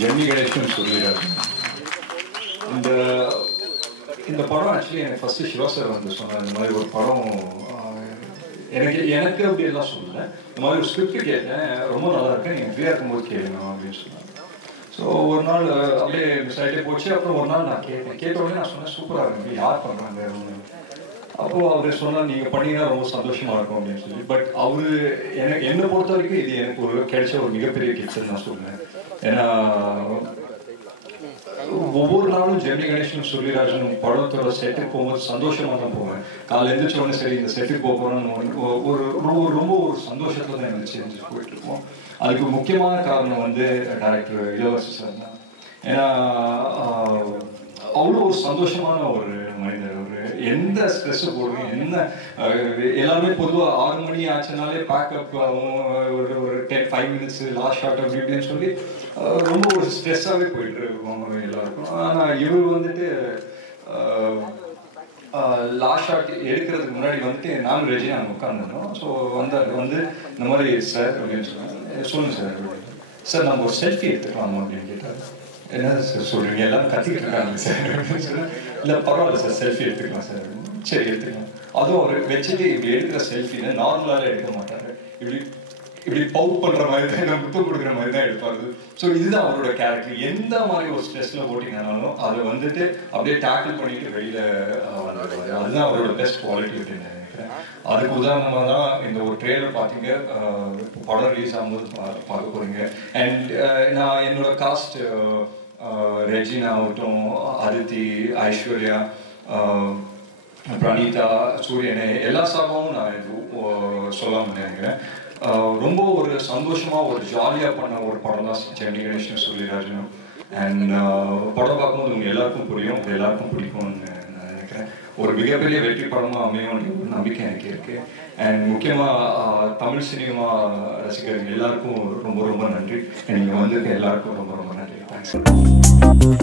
ஜெமினி கணேசன் சொல்லிடுறாரு. இந்த படம் ஆக்சுவலி எனக்கு ஃபர்ஸ்ட் சிவா சார் வந்து சொன்னார், இந்த மாதிரி ஒரு படம் எனக்கு அப்படி எல்லாம் சொல்லலை, இந்த மாதிரி ஒரு ஸ்கிரிப்ட் கேட்டேன், ரொம்ப நல்லா இருக்கேன், நீங்கள் ஃப்ரீயாக இருக்கும்போது கேளுங்க அப்படின்னு சொன்னாங்க. ஸோ ஒரு நாள் அப்படியே மிஸ் ஆகிட்டே போச்சு. அப்புறம் ஒரு நாள் நான் கேட்ட உடனே நான் சொன்னேன் சூப்பராக இருக்கு, யார் பண்ணுறாங்க அப்படின்னு. அப்போது அவர் சொன்னால் நீங்கள் பண்ணிங்கன்னா ரொம்ப சந்தோஷமாக இருக்கும் அப்படின்னு சொல்லி. பட் அவர் என்னை பொறுத்த வரைக்கும் இது எனக்கு ஒரு கிடைச்ச ஒரு மிகப்பெரிய கிஃப்ட்னு நான் சொல்லுவேன். ஏன்னா ஒவ்வொரு நாளும் ஜெமினி கணேசன் சொல்லிராஜன் படத்தோட செட்டுக்கு போகும்போது சந்தோஷமாக தான் போவேன். காலையில் எழுந்திரிச்சோடனே சரி இந்த செட்டுக்கு போகணும்னு ரொம்ப ஒரு சந்தோஷத்தில் தான் எழுந்திரிச்சு போயிட்டு இருக்கோம். அதுக்கு முக்கியமான காரணம் வந்து டைரக்டர் இளவரசி சார் தான். ஏன்னா அவ்வளோ ஒரு சந்தோஷமான ஒரு மனிதர். ஒரு எந்த ஸ்ட்ரெஸ்ஸு போடுங்க, என்ன எல்லாருமே பொதுவாக 6 மணி ஆச்சுனாலே பேக்கப் ஒரு 5 மினிட்ஸ் லாஸ்ட் ஷாட் அப்படி இப்படின்னு சொல்லி ரொம்ப ஒரு ஸ்ட்ரெஸ்ஸாகவே போயிட்டு இருக்கோம் எல்லாருக்கும். ஆனால் இவர் வந்துட்டு லாஸ்ட் ஷாட் எடுக்கிறதுக்கு முன்னாடி வந்துட்டு நானும் ரெஜினா அங்கே உட்காந்துருந்தோம். ஸோ வந்து இந்த மாதிரி சார் அப்படின்னு சொன்னாங்க, சொல்லுங்கள் சார் அப்படின்னு. சார் நம்ம ஒரு செல்ஃபி எடுத்துக்கலாமா அப்படின்னு கேட்டார். என்ன சார் சொல்கிறீங்க, எல்லாம் கத்திக்கிட்டு இருக்காங்க சார் அப்படின்னு சொன்னேன். இல்லை பரவாயில்ல சார், செல்ஃபி எடுத்துக்கலாம் சார். சரி எடுத்துக்கலாம். அதுவும் அவர் வச்சுட்டு இப்படி எடுக்கிற செல்ஃபின்னு நார்மலாக எடுக்க மாட்டார், இப்படி பவுட் பண்ணுற மாதிரி தான், முத்தம் கொடுக்குற மாதிரி தான் எடுப்பார். ஸோ இதுதான் அவரோட கேரக்டர். எந்த மாதிரி ஒரு ஸ்ட்ரெஸ்ஸில் போட்டிங்கனாலும் அதை வந்துட்டு அப்படியே டேக்கிள் பண்ணிட்டு வெளியில் வந்துடுவார். அதுதான் அவரோட பெஸ்ட் குவாலிட்டி அப்படின்னு நினைக்கிறேன். அதுக்கு உதாரணமாக தான் இந்த ஒரு ட்ரெய்லர் பார்த்தீங்க, படம் ரிலீஸ் ஆகும்போது பார்க்க போகிறீங்க. அண்ட் நான் என்னோட காஸ்ட் ரெஜினா ஆகட்டும், அதித்தி, ஐஸ்வர்யா, பிரணீதா, சூரியனை எல்லா சார்பாகவும் நான் சொல்லாமல் நினைக்கிறேன். ரொம்ப ஒரு சந்தோஷமாக ஒரு ஜாலியாக பண்ண ஒரு படம் தான் ஜெமினி கணேசன் சொல்லிராஜன். அண்ட் படம் பார்க்கும்போது உங்கள் எல்லாருக்கும் புரியும், உங்கள் எல்லாருக்கும் பிடிக்கும்னு நான் நினைக்கிறேன். ஒரு மிகப்பெரிய வெற்றி படமாக அமையும் ஒரு நம்பிக்கை எனக்கு இருக்குது. அண்ட் முக்கியமாக தமிழ் சினிமா ரசிகர்கள் எல்லாருக்கும் ரொம்ப ரொம்ப நன்றி. நீங்கள் வந்திருக்க எல்லாருக்கும் ரொம்ப ரொம்ப நன்றி. தேங்க்ஸ்.